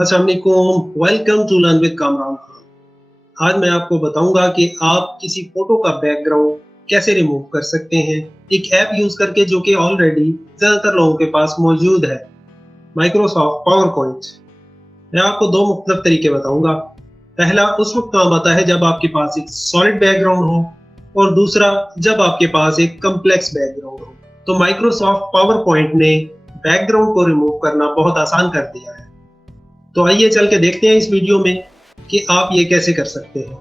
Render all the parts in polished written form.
अस्सलाम वालेकुम, welcome to learn with Kamran Khan. आज मैं आपको बताऊंगा कि आप किसी फोटो का बैकग्राउंड कैसे रिमूव कर सकते हैं एक ऐप यूज करके जो कि ऑलरेडी ज्यादातर लोगों के पास मौजूद है, माइक्रोसॉफ्ट पावर पॉइंट। मैं आपको दो मुख्तलिफ तरीके बताऊंगा। पहला उस वक्त काम आता है जब आपके पास एक सॉलिड बैकग्राउंड हो, और दूसरा जब आपके पास एक कम्प्लेक्स बैकग्राउंड हो। तो माइक्रोसॉफ्ट पावर पॉइंट ने बैकग्राउंड को रिमूव करना बहुत आसान कर दिया है। तो आइए चल के देखते हैं इस वीडियो में कि आप ये कैसे कर सकते हैं।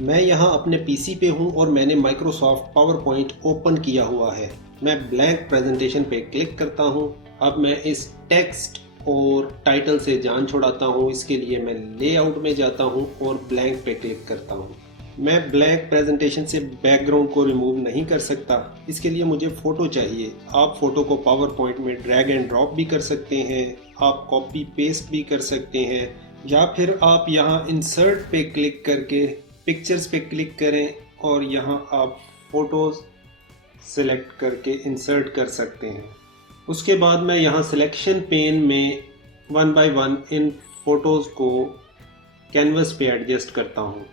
मैं यहाँ अपने पीसी पे हूँ और मैंने माइक्रोसॉफ्ट पावर पॉइंट ओपन किया हुआ है। मैं ब्लैंक प्रेजेंटेशन पे क्लिक करता हूँ। अब मैं इस टेक्स्ट और टाइटल से जान छुड़ाता हूँ। इसके लिए मैं लेआउट में जाता हूँ और ब्लैंक पे क्लिक करता हूँ। मैं ब्लैंक प्रेजेंटेशन से बैकग्राउंड को रिमूव नहीं कर सकता, इसके लिए मुझे फ़ोटो चाहिए। आप फ़ोटो को पावर पॉइंट में ड्रैग एंड ड्रॉप भी कर सकते हैं, आप कॉपी पेस्ट भी कर सकते हैं, या फिर आप यहाँ इंसर्ट पे क्लिक करके पिक्चर्स पे क्लिक करें और यहाँ आप फ़ोटोज़ सेलेक्ट करके इंसर्ट कर सकते हैं। उसके बाद मैं यहाँ सिलेक्शन पेन में 1 बाय 1 इन फ़ोटोज़ को कैनवस पे एडजस्ट करता हूँ।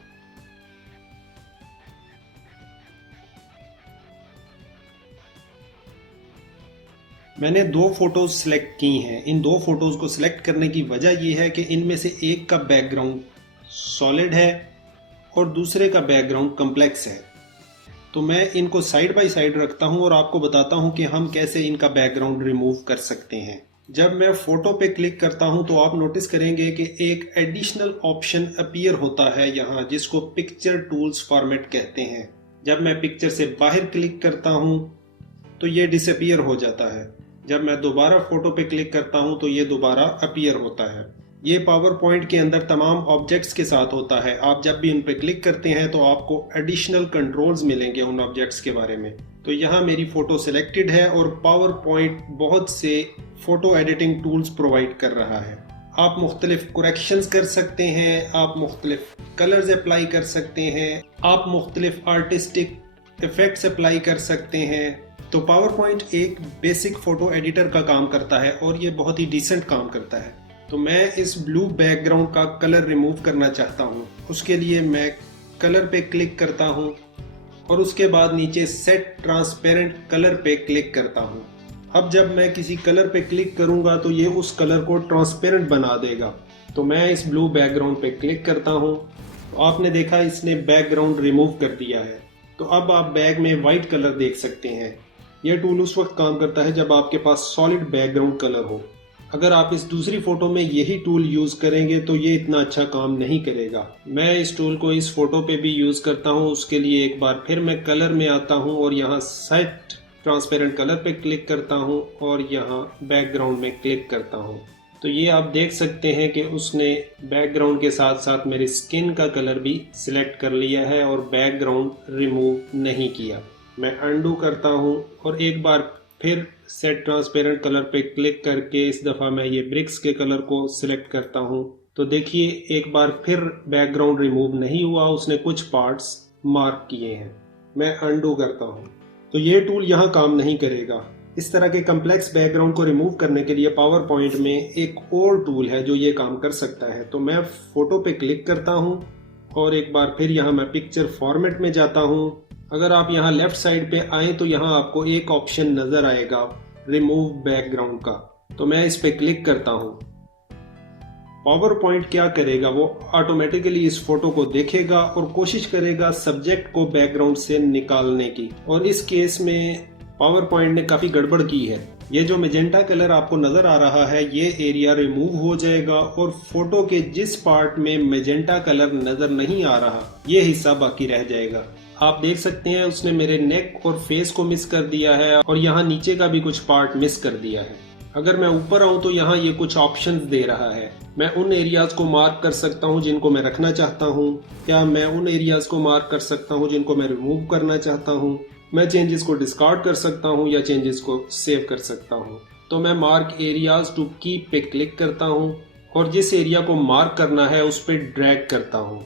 मैंने दो फोटोज सेलेक्ट की हैं। इन दो फोटोज को सिलेक्ट करने की वजह यह है कि इनमें से एक का बैकग्राउंड सॉलिड है और दूसरे का बैकग्राउंड कम्प्लेक्स है। तो मैं इनको साइड बाय साइड रखता हूं और आपको बताता हूं कि हम कैसे इनका बैकग्राउंड रिमूव कर सकते हैं। जब मैं फोटो पे क्लिक करता हूं तो आप नोटिस करेंगे कि एक एडिशनल ऑप्शन अपीयर होता है यहाँ, जिसको पिक्चर टूल्स फॉर्मेट कहते हैं। जब मैं पिक्चर से बाहर क्लिक करता हूं तो ये डिसअपीयर हो जाता है। जब मैं दोबारा फोटो पे क्लिक करता हूं तो ये दोबारा अपीयर होता है। ये पावर पॉइंट के अंदर तमाम ऑब्जेक्ट्स के साथ होता है। आप जब भी उन पे क्लिक करते हैं तो आपको एडिशनल कंट्रोल्स मिलेंगे उन ऑब्जेक्ट्स के बारे में। तो यहाँ मेरी फोटो सिलेक्टेड है और पावर पॉइंट बहुत से फोटो एडिटिंग टूल्स प्रोवाइड कर रहा है। आप मुख्तलिफ करेक्शंस कर सकते हैं, आप मुख्तलिफ कलर्स अप्लाई कर सकते हैं, आप मुख्तलिफ आर्टिस्टिक इफेक्ट्स अप्लाई कर सकते हैं। तो पावर पॉइंट एक बेसिक फोटो एडिटर का काम करता है और ये बहुत ही डिसेंट काम करता है। तो मैं इस ब्लू बैकग्राउंड का कलर रिमूव करना चाहता हूँ। उसके लिए मैं कलर पे क्लिक करता हूँ और उसके बाद नीचे सेट ट्रांसपेरेंट कलर पे क्लिक करता हूँ। अब जब मैं किसी कलर पे क्लिक करूँगा तो ये उस कलर को ट्रांसपेरेंट बना देगा। तो मैं इस ब्लू बैकग्राउंड पे क्लिक करता हूँ तो आपने देखा इसने बैकग्राउंड रिमूव कर दिया है। तो अब आप बैग में वाइट कलर देख सकते हैं। यह टूल उस वक्त काम करता है जब आपके पास सॉलिड बैकग्राउंड कलर हो। अगर आप इस दूसरी फोटो में यही टूल यूज करेंगे तो ये इतना अच्छा काम नहीं करेगा। मैं इस टूल को इस फोटो पे भी यूज करता हूँ। उसके लिए एक बार फिर मैं कलर में आता हूँ और यहाँ सेट ट्रांसपेरेंट कलर पे क्लिक करता हूँ और यहाँ बैकग्राउंड में क्लिक करता हूँ। तो ये आप देख सकते हैं कि उसने बैकग्राउंड के साथ साथ मेरी स्किन का कलर भी सिलेक्ट कर लिया है और बैकग्राउंड रिमूव नहीं किया। मैं अनडू करता हूँ और एक बार फिर सेट ट्रांसपेरेंट कलर पे क्लिक करके इस दफ़ा मैं ये ब्रिक्स के कलर को सिलेक्ट करता हूँ। तो देखिए एक बार फिर बैकग्राउंड रिमूव नहीं हुआ, उसने कुछ पार्ट्स मार्क किए हैं। मैं अनडू करता हूँ तो ये टूल यहाँ काम नहीं करेगा। इस तरह के कम्प्लेक्स बैकग्राउंड को रिमूव करने के लिए पावर पॉइंट में एक और टूल है जो ये काम कर सकता है। तो मैं फोटो पे क्लिक करता हूँ और एक बार फिर यहाँ मैं पिक्चर फॉर्मेट में जाता हूँ। अगर आप यहाँ लेफ्ट साइड पे आए तो यहाँ आपको एक ऑप्शन नजर आएगा रिमूव बैकग्राउंड का। तो मैं इस पे क्लिक करता हूँ। पावर पॉइंट क्या करेगा, वो ऑटोमेटिकली इस फोटो को देखेगा और कोशिश करेगा सब्जेक्ट को बैकग्राउंड से निकालने की। और इस केस में पावर पॉइंट ने काफी गड़बड़ की है। ये जो मेजेंटा कलर आपको नजर आ रहा है ये एरिया रिमूव हो जाएगा और फोटो के जिस पार्ट में मेजेंटा कलर नजर नहीं आ रहा ये हिस्सा बाकी रह जाएगा। आप देख सकते हैं उसने मेरे नेक और फेस को मिस कर दिया है और यहाँ नीचे का भी कुछ पार्ट मिस कर दिया है। अगर मैं ऊपर आऊँ तो यहाँ ये कुछ ऑप्शंस दे रहा है। मैं उन एरियाज को मार्क कर सकता हूँ जिनको मैं रखना चाहता हूँ, क्या मैं उन एरियाज को मार्क कर सकता हूँ जिनको मैं रिमूव करना चाहता हूँ। मैं चेंजेस को डिस्कार्ड कर सकता हूँ या चेंजेस को सेव कर सकता हूँ। तो मैं मार्क एरियाज टू कीप पे क्लिक करता हूँ और जिस एरिया को मार्क करना है उस पर ड्रैग करता हूँ।